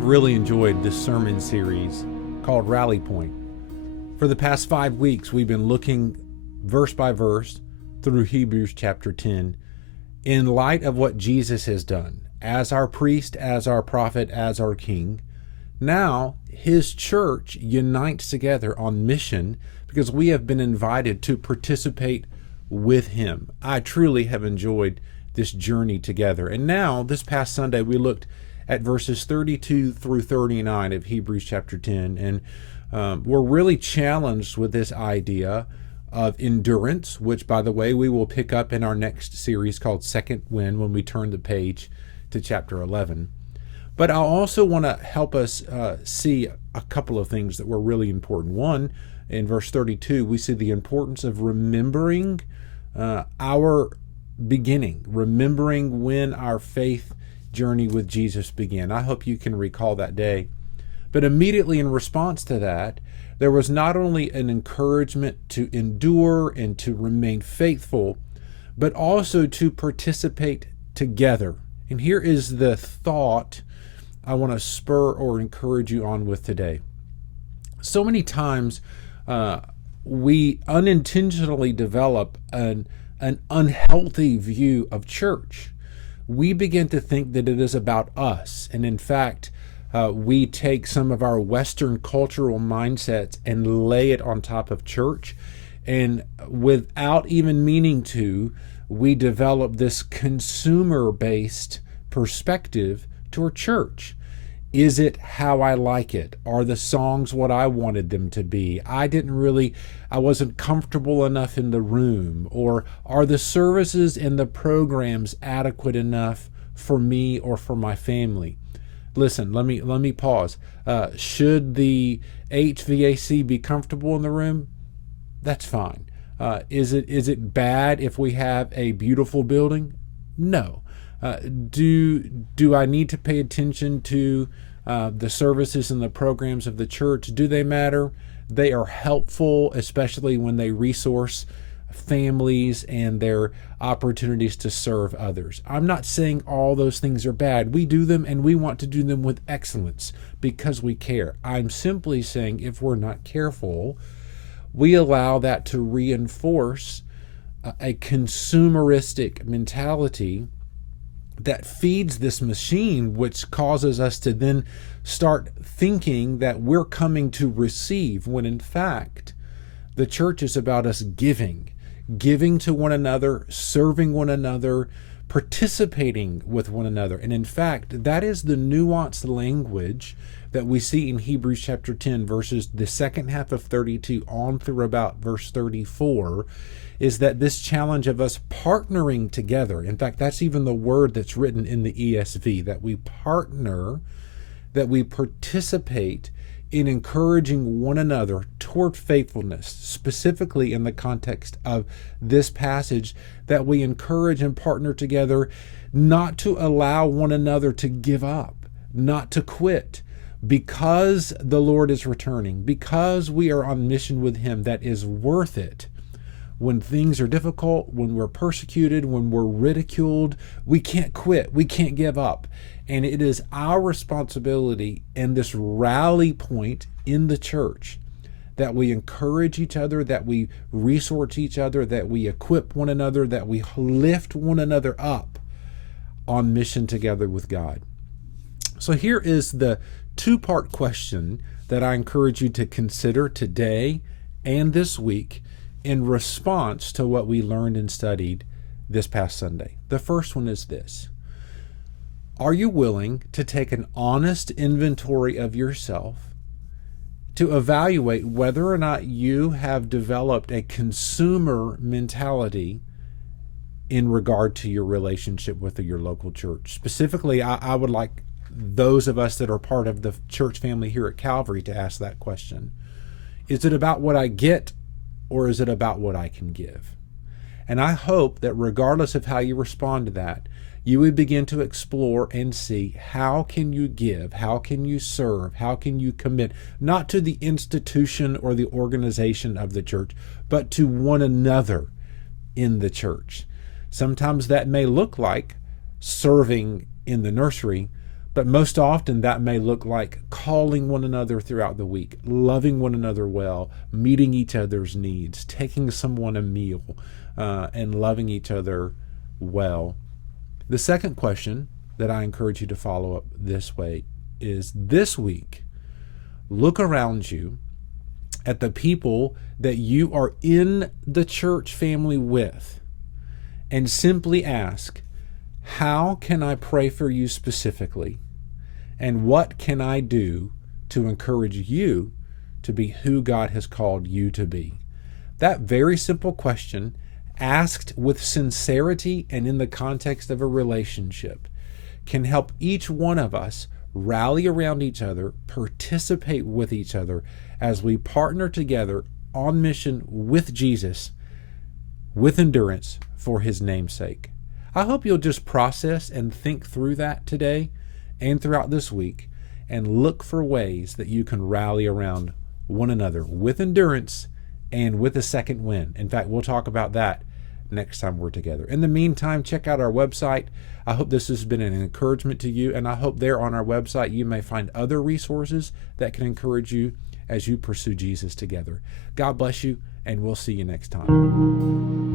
I've really enjoyed this sermon series called Rally Point. For the past 5 weeks, we've been looking verse by verse through Hebrews chapter 10 in light of what Jesus has done as our priest, as our prophet, as our king. Now, his church unites together on mission because we have been invited to participate with him. I truly have enjoyed this journey together. And now, this past Sunday, we looked at verses 32 through 39 of Hebrews chapter 10. And we're really challenged with this idea of endurance, which, by the way, we will pick up in our next series called Second Wind when we turn the page to chapter 11. But I also want to help us see a couple of things that were really important. One, in verse 32, we see the importance of remembering our beginning, remembering when our faith journey with Jesus began. I hope you can recall that day. But immediately in response to that, there was not only an encouragement to endure and to remain faithful, but also to participate together. And here is the thought I want to spur or encourage you on with today. So many times we unintentionally develop an unhealthy view of church. We begin to think that it is about us. And in fact, we take some of our Western cultural mindsets and lay it on top of church. And without even meaning to, we develop this consumer-based perspective toward church. Is it how I like it? Are the songs what I wanted them to be? I wasn't comfortable enough in the room. Or are the services and the programs adequate enough for me or for my family? Listen, let me pause. Should the HVAC be comfortable in the room? That's fine. Is it bad if we have a beautiful building? No. Do I need to pay attention to the services and the programs of the church? Do they matter? They are helpful, especially when they resource families and their opportunities to serve others. I'm not saying all those things are bad. We do them and we want to do them with excellence because we care. I'm simply saying if we're not careful, we allow that to reinforce a consumeristic mentality that feeds this machine, which causes us to then start thinking that we're coming to receive, when in fact, the church is about us giving to one another, serving one another, participating with one another. And in fact, that is the nuanced language that we see in Hebrews chapter 10, verses the second half of 32 on through about verse 34, is that this challenge of us partnering together. In fact, that's even the word that's written in the ESV, that we partner, that we participate in encouraging one another toward faithfulness, specifically in the context of this passage, that we encourage and partner together not to allow one another to give up, not to quit, because the Lord is returning, because we are on mission with him, that is worth it. When things are difficult, when we're persecuted, when we're ridiculed, we can't quit, we can't give up. And it is our responsibility in this rally point in the church that we encourage each other, that we resource each other, that we equip one another, that we lift one another up on mission together with God. So here is the two-part question that I encourage you to consider today and this week in response to what we learned and studied this past Sunday. The first one is this: are you willing to take an honest inventory of yourself to evaluate whether or not you have developed a consumer mentality in regard to your relationship with your local church? Specifically, I would like those of us that are part of the church family here at Calvary to ask that question. Is it about what I get, or is it about what I can give? And I hope that regardless of how you respond to that, you would begin to explore and see how can you give, how can you serve, how can you commit, not to the institution or the organization of the church, but to one another in the church. Sometimes that may look like serving in the nursery, But most often that may look like calling one another throughout the week, loving one another well, meeting each other's needs, taking someone a meal, and loving each other well. The second question that I encourage you to follow up this way is this week, look around you at the people that you are in the church family with and simply ask, how can I pray for you specifically? And what can I do to encourage you to be who God has called you to be? That very simple question, asked with sincerity and in the context of a relationship, can help each one of us rally around each other, participate with each other as we partner together on mission with Jesus, with endurance for his name's sake. I hope you'll just process and think through that today and throughout this week and look for ways that you can rally around one another with endurance and with a second wind. In fact, we'll talk about that next time we're together. In the meantime, check out our website. I hope this has been an encouragement to you, and I hope there on our website you may find other resources that can encourage you as you pursue Jesus together. God bless you, and we'll see you next time.